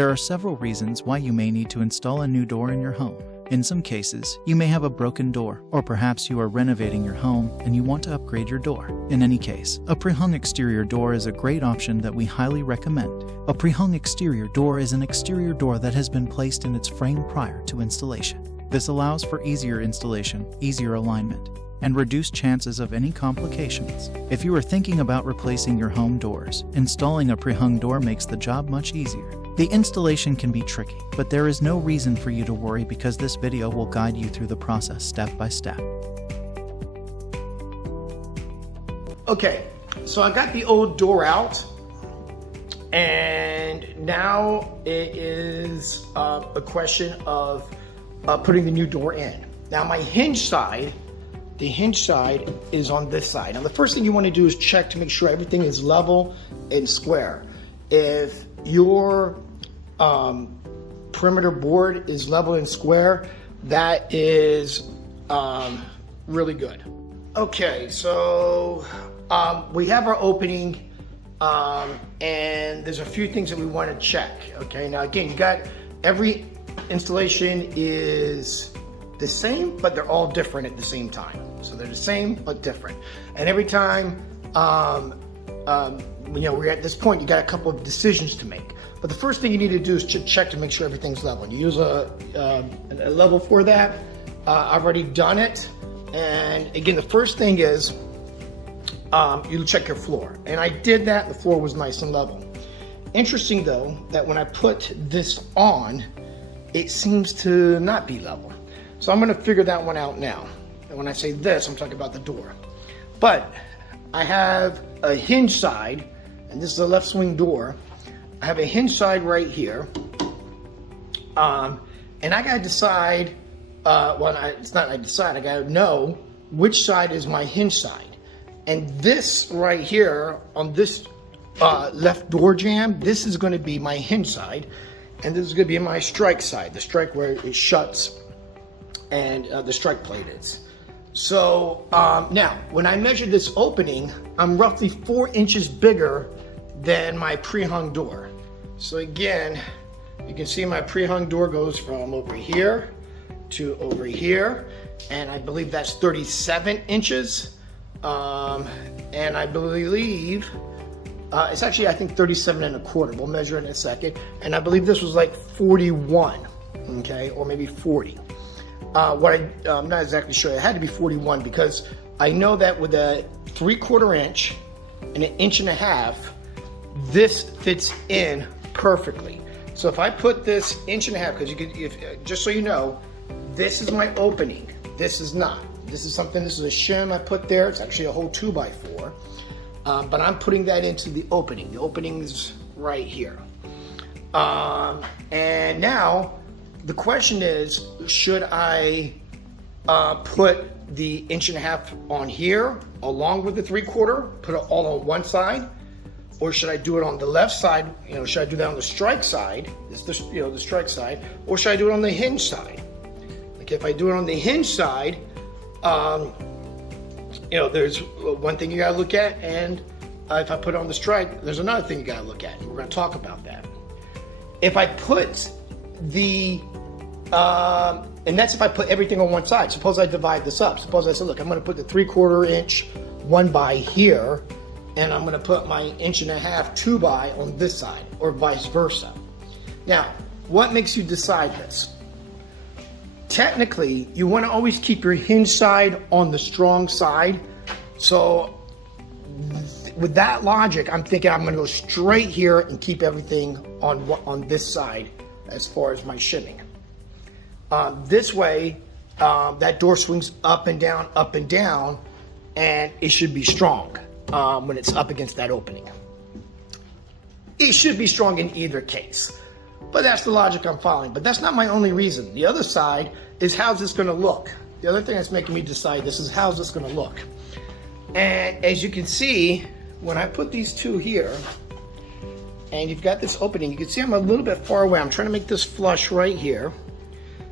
There are several reasons why you may need to install a new door in your home. In some cases, you may have a broken door, or perhaps you are renovating your home and you want to upgrade your door. In any case, a prehung exterior door is a great option that we highly recommend. A prehung exterior door is an exterior door that has been placed in its frame prior to installation. This allows for easier installation, easier alignment, and reduced chances of any complications. If you are thinking about replacing your home doors, installing a prehung door makes the job much easier. The installation can be tricky, but there is no reason for you to worry because this video will guide you through the process step by step. Okay, so I got the old door out, and now it is a question of putting the new door in. Now my hinge side, the hinge side is on this side. Now the first thing you want to do is check to make sure everything is level and square. If your perimeter board is level and square, that is really good. Okay, so we have our opening, and there's a few things that we want to check. Okay, now again, you got every installation is the same, but they're all different at the same time. So they're the same but different, and every time we're at this point, you got a couple of decisions to make. But the first thing you need to do is check to make sure everything's level. You use a level for that. I've already done it. And again, the first thing is you check your floor. And I did that. The floor was nice and level. Interesting though, that when I put this on, it seems to not be level. So I'm gonna figure that one out now. And when I say this, I'm talking about the door. But I have a hinge side, and this is a left swing door. I have a hinge side right here, and I gotta decide, I gotta know which side is my hinge side. And this right here, on this left door jamb, this is gonna be my hinge side, and this is gonna be my strike side, the strike where it shuts, and the strike plate is. So now, when I measure this opening, I'm roughly 4 inches bigger than my prehung door. So again, you can see my prehung door goes from over here to over here, and I believe that's 37 inches. And I believe it's actually, I think 37 and a quarter. We'll measure it in a second. And I believe this was like 41, okay, or maybe 40. I'm not exactly sure. It had to be 41 because I know that with a 3/4 inch and 1.5 inches, this fits in perfectly. So if I put this 1.5 inches, because you could, just so you know, this is my opening. This is not. This is something. This is a shim I put there. It's actually a whole 2x4, but I'm putting that into the opening. The opening is right here, and now the question is, should I put the 1.5 inches on here along with the 3/4, put it all on one side, or should I do it on the left side? Should I do that on the strike side? This the strike side, or should I do it on the hinge side? Like if I do it on the hinge side, there's one thing you gotta look at, and if I put it on the strike, there's another thing you gotta look at. We're gonna talk about that. If I put the and that's if I put everything on one side. Suppose I divide this up. Suppose I said, look, I'm going to put the 3/4 inch 1x here, and I'm going to put my 1.5 inch 2x on this side, or vice versa. Now, what makes you decide this? Technically, you want to always keep your hinge side on the strong side. So with that logic, I'm thinking I'm going to go straight here and keep everything on this side as far as my shimming. This way, that door swings up and down, and it should be strong when it's up against that opening. It should be strong in either case, but that's the logic I'm following. But that's not my only reason. The other side is, how's this going to look? The other thing that's making me decide this is, how's this going to look? And as you can see, when I put these two here, and you've got this opening, you can see I'm a little bit far away. I'm trying to make this flush right here.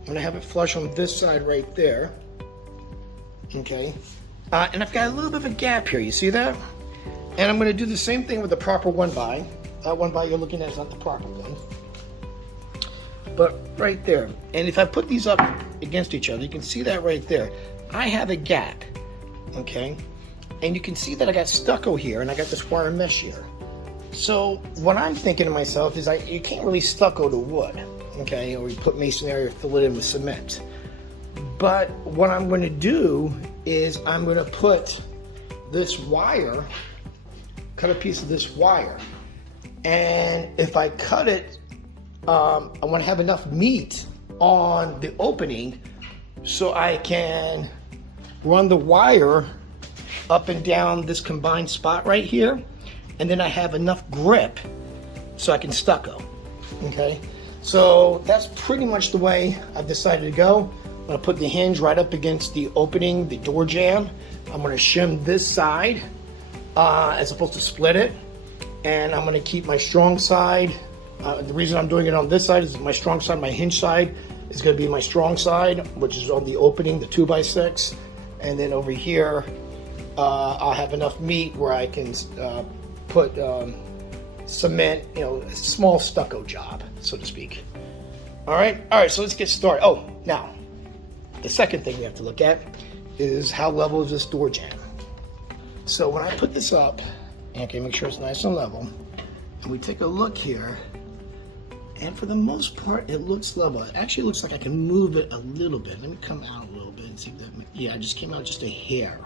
I'm going to have it flush on this side right there. Okay. And I've got a little bit of a gap here. You see that? And I'm going to do the same thing with the proper 1x. 1x you're looking at is not the proper one. but right there. And if I put these up against each other, you can see that right there. I have a gap, okay? And you can see that I got stucco here and I got this wire mesh here. So what I'm thinking to myself is you can't really stucco to wood, okay? Or you put masonry or fill it in with cement. But what I'm going to do is I'm going to put this wire, cut a piece of this wire. And if I cut it, I want to have enough meat on the opening so I can run the wire up and down this combined spot right here. And then I have enough grip so I can stucco, okay? So that's pretty much the way I've decided to go. I'm gonna put the hinge right up against the opening, the door jamb. I'm gonna shim this side as opposed to split it. And I'm gonna keep my strong side. The reason I'm doing it on this side is my strong side, my hinge side is gonna be my strong side, which is on the opening, the 2x6. And then over here, I'll have enough meat where I can put cement, a small stucco job, so to speak. All right, so let's get started. Oh, now, the second thing we have to look at is how level is this door jamb. So when I put this up, okay, make sure it's nice and level, and we take a look here, and for the most part, it looks level. It actually looks like I can move it a little bit. Let me come out a little bit and see if that, yeah, I just came out just a hair.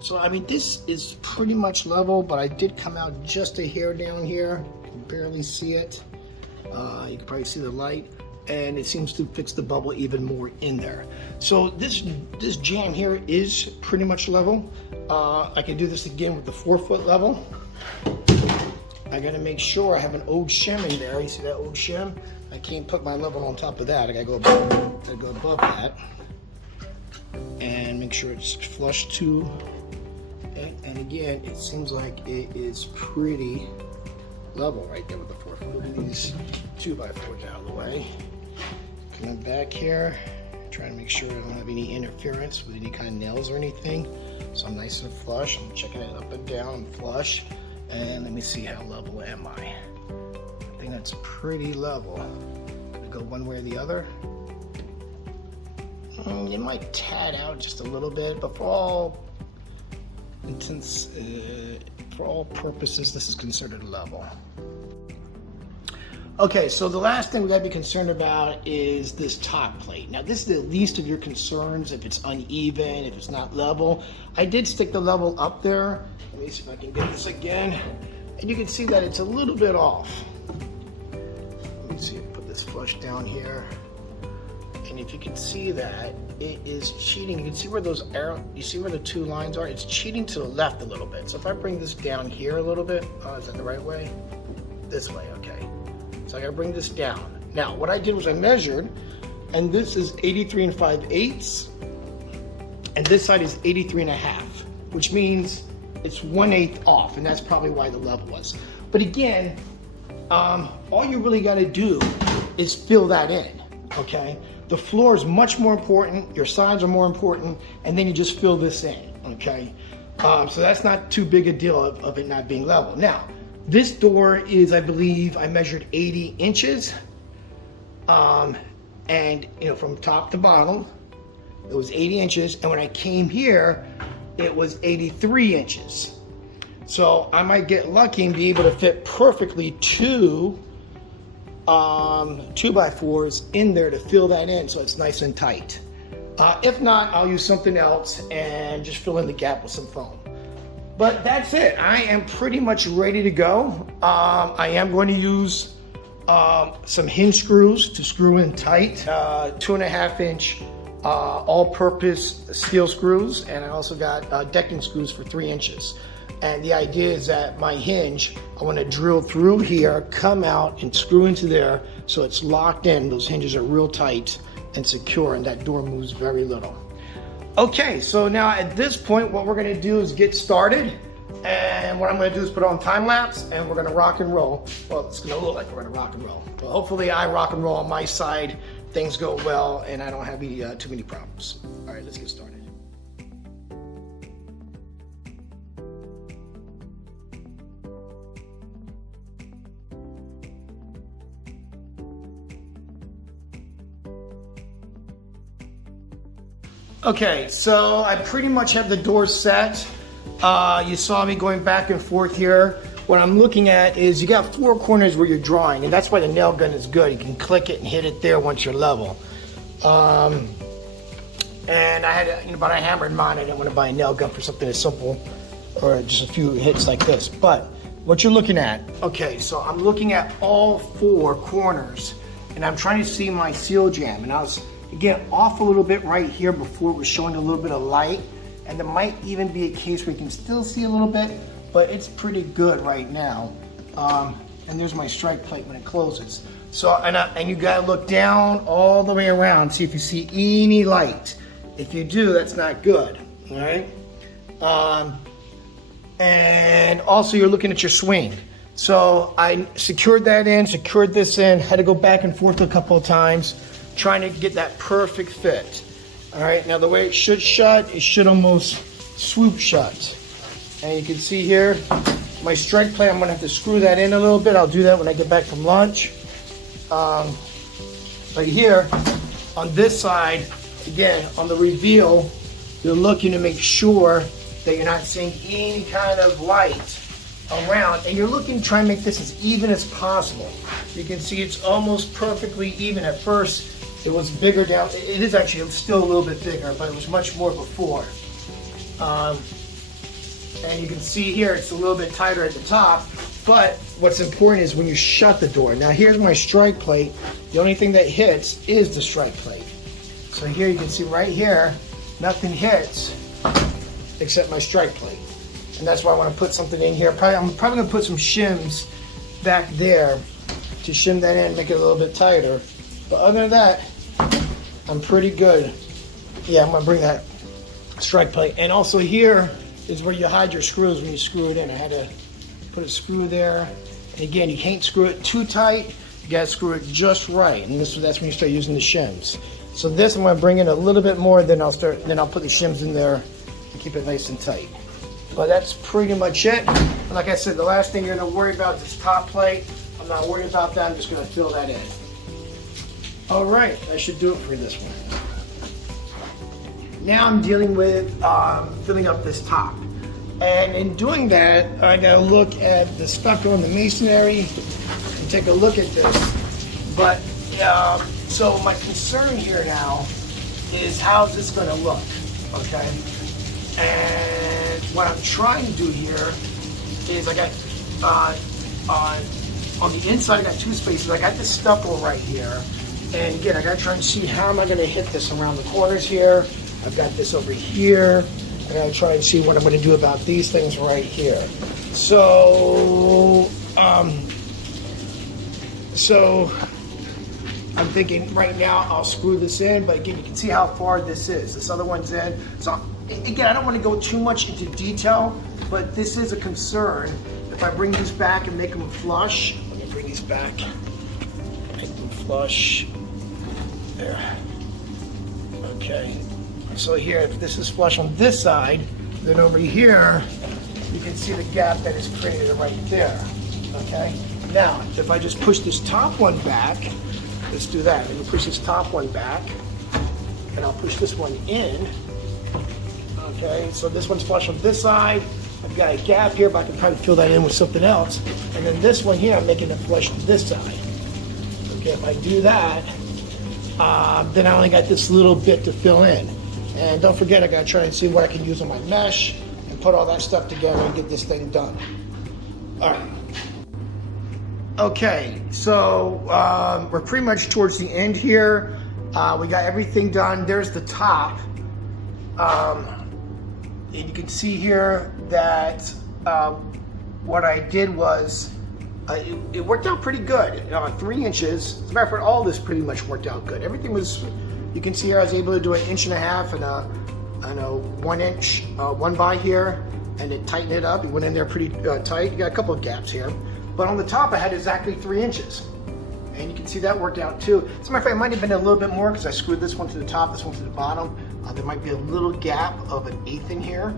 So, I mean, this is pretty much level, but I did come out just a hair down here. You can barely see it. You can probably see the light, and it seems to fix the bubble even more in there. So this jamb here is pretty much level. I can do this again with the 4-foot level. I gotta make sure I have an old shim in there. You see that old shim? I can't put my level on top of that. I gotta go above that. And make sure it's flush to. And again, it seems like it is pretty level right there with the 4-foot. Moving these 2x4s out of the way. Coming back here, trying to make sure I don't have any interference with any kind of nails or anything. So I'm nice and flush. I'm checking it up and down and flush. And let me see how level am I. I think that's pretty level. Gonna go one way or the other. It might tad out just a little bit, but for all intents, for all purposes, this is considered level. Okay, so the last thing we gotta be concerned about is this top plate. Now, this is the least of your concerns if it's uneven, if it's not level. I did stick the level up there. Let me see if I can get this again. And you can see that it's a little bit off. Let me see, put this flush down here. And if you can see that, it is cheating. You can see where those arrows, you see where the 2 lines are? It's cheating to the left a little bit. So if I bring this down here a little bit, is that the right way? This way, okay. So I gotta bring this down. Now, what I did was I measured, and this is 83 5/8, and this side is 83 1/2, which means it's 1/8 off, and that's probably why the level was. But again, all you really gotta do is fill that in, okay? The floor is much more important, your sides are more important, and then you just fill this in, okay? So that's not too big a deal of it not being level. Now, this door is, I believe, I measured 80 inches, and from top to bottom, it was 80 inches, and when I came here, it was 83 inches. So I might get lucky and be able to fit perfectly 2 2x4s in there to fill that in so it's nice and tight. If not, I'll use something else and just fill in the gap with some foam. But that's it. I am pretty much ready to go. I am going to use some hinge screws to screw in tight, 2.5 inch all-purpose steel screws, and I also got decking screws for 3 inches. And the idea is that my hinge, I want to drill through here, come out and screw into there so it's locked in. Those hinges are real tight and secure, and that door moves very little. Okay, so now at this point, what we're gonna do is get started. And what I'm gonna do is put on time lapse and we're gonna rock and roll. Well, it's gonna look like we're gonna rock and roll. Well, hopefully I rock and roll on my side, things go well, and I don't have too many problems. All right, let's get started. Okay, so I pretty much have the door set. You saw me going back and forth here. What I'm looking at is you got 4 corners where you're drawing, and that's why the nail gun is good. You can click it and hit it there once you're level. And I had, but I hammered mine. I didn't want to buy a nail gun for something as simple or just a few hits like this. But what you're looking at, okay, so I'm looking at all 4 corners, and I'm trying to see my seal jam. And I was, again, off a little bit right here before it was showing a little bit of light. And there might even be a case where you can still see a little bit, but it's pretty good right now. And there's my strike plate when it closes. So, and you gotta look down all the way around, see if you see any light. If you do, that's not good, all right? And also you're looking at your swing. So I secured that in, secured this in, had to go back and forth a couple of times, trying to get that perfect fit. All right, now the way it should shut, it should almost swoop shut. And you can see here, my strike plate, I'm gonna have to screw that in a little bit. I'll do that when I get back from lunch. Right here, on this side, again, on the reveal, you're looking to make sure that you're not seeing any kind of light around, and you're looking to try and make this as even as possible. You can see it's almost perfectly even. At first, it was bigger down. It is actually still a little bit bigger, but it was much more before. And you can see here, it's a little bit tighter at the top, but what's important is when you shut the door. Now here's my strike plate. The only thing that hits is the strike plate. So here you can see right here, nothing hits except my strike plate. And that's why I want to put something in here. I'm probably going to put some shims back there to shim that in, make it a little bit tighter. But other than that, I'm pretty good. Yeah, I'm going to bring that strike plate. And also here is where you hide your screws when you screw it in. I had to put a screw there. And again, you can't screw it too tight. You got to screw it just right. And that's when you start using the shims. So this I'm going to bring in a little bit more, then I'll put the shims in there and keep it nice and tight. But that's pretty much it. And like I said, the last thing you're going to worry about is this top plate. I'm not worried about that. I'm just going to fill that in. All right, I should do it for this one. Now I'm dealing with filling up this top. And in doing that, I got to look at the stucco and the masonry and take a look at this. But so my concern here now is how's this going to look, okay? And what I'm trying to do here is I got, on the inside I got 2 spaces. I got this stucco right here. And again, I got to try and see how am I going to hit this around the corners here. I've got this over here. I got to try and see what I'm going to do about these things right here. So I'm thinking right now I'll screw this in, but again, you can see how far this is. This other one's in. So again, I don't want to go too much into detail, but this is a concern. If I bring these back and make them flush, let me bring these back, make them flush. There. Okay. So here, if this is flush on this side, then over here, you can see the gap that is created right there. Okay. Now, if I just push this top one back, let's do that. Let me push this top one back, and I'll push this one in. Okay, so this one's flush on this side. I've got a gap here, but I can kind of fill that in with something else. And then this one here, I'm making it flush to this side. Okay, if I do that, then I only got this little bit to fill in. And don't forget, I gotta try and see what I can use on my mesh and put all that stuff together and get this thing done. All right. Okay, so we're pretty much towards the end here. We got everything done. There's the top. And you can see here that what I did was, it worked out pretty good. 3 inches. As a matter of fact, all this pretty much worked out good. Everything was, you can see here I was able to do 1.5 inches and a 1 inch, 1 by here, and then tighten it up. It went in there pretty tight. You got a couple of gaps here. But on the top, I had exactly 3 inches. And you can see that worked out too. As a matter of fact, it might have been a little bit more because I screwed this one to the top, this one to the bottom. There might be a little gap of 1/8 in here.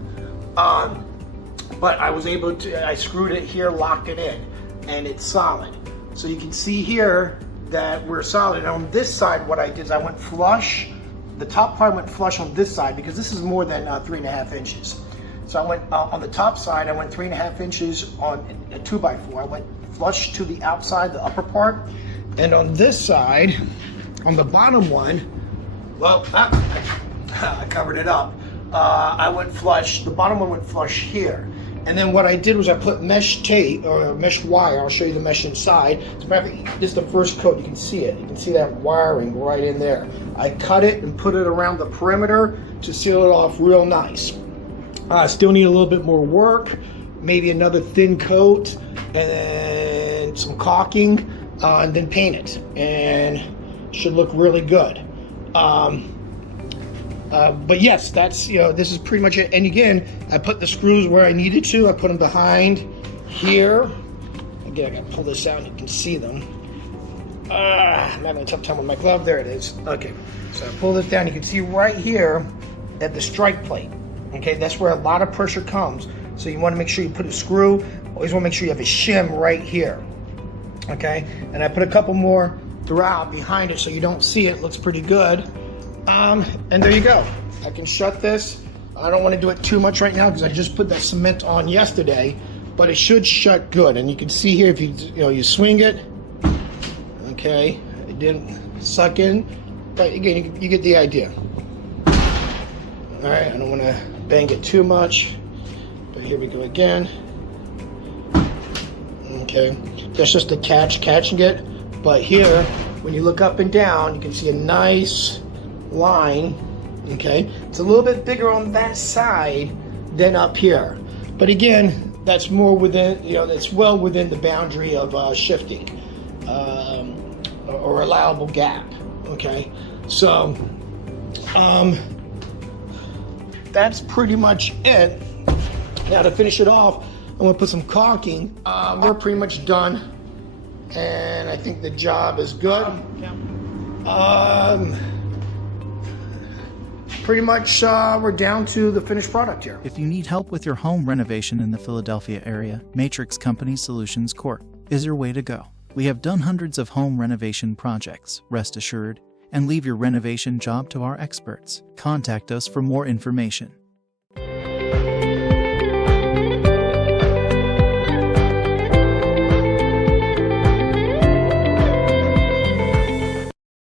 But I was able to, I screwed it here, locked it in, and it's solid. So you can see here that we're solid. And on this side, what I did is I went flush the top part went flush on this side because this is more than 3.5 inches. So I went on the top side, I went 3.5 inches on a 2x4. I went flush to the outside, the upper part. And on this side, on the bottom one, well, I covered it up. I went flush, the bottom one went flush here. And then what I did was I put mesh tape or mesh wire. I'll show you the mesh inside. As a matter of fact, this is the first coat. You can see it. You can see that wiring right in there. I cut it and put it around the perimeter to seal it off real nice. Still need a little bit more work, maybe another thin coat and some caulking, and then paint it. And should look really good. But yes, that's, this is pretty much it. And again, I put the screws where I needed to. I put them behind here. Again, I gotta pull this out and you can see them. I'm having a tough time with my glove. There it is. Okay, so I pull this down. You can see right here at the strike plate. Okay, that's where a lot of pressure comes. So you want to make sure you put a screw. Always want to make sure you have a shim right here. Okay, and I put a couple more throughout behind it so you don't see it. Looks pretty good. And there you go. I can shut this. I don't want to do it too much right now because I just put that cement on yesterday, but it should shut good. And you can see here if you swing it. Okay, it didn't suck in, but again, you get the idea. All right, I don't want to bang it too much, but here we go again. Okay, that's just the catching it. But here, when you look up and down, you can see a nice line. Okay, it's a little bit bigger on that side than up here, but again, that's more within, that's well within the boundary of shifting or allowable gap. Okay, so that's pretty much it. Now to finish it off, I'm gonna put some caulking. We're pretty much done, and I think the job is good. Pretty much we're down to the finished product here. If you need help with your home renovation in the Philadelphia area, Matrix Company Solutions Corp. is your way to go. We have done hundreds of home renovation projects, rest assured, and leave your renovation job to our experts. Contact us for more information.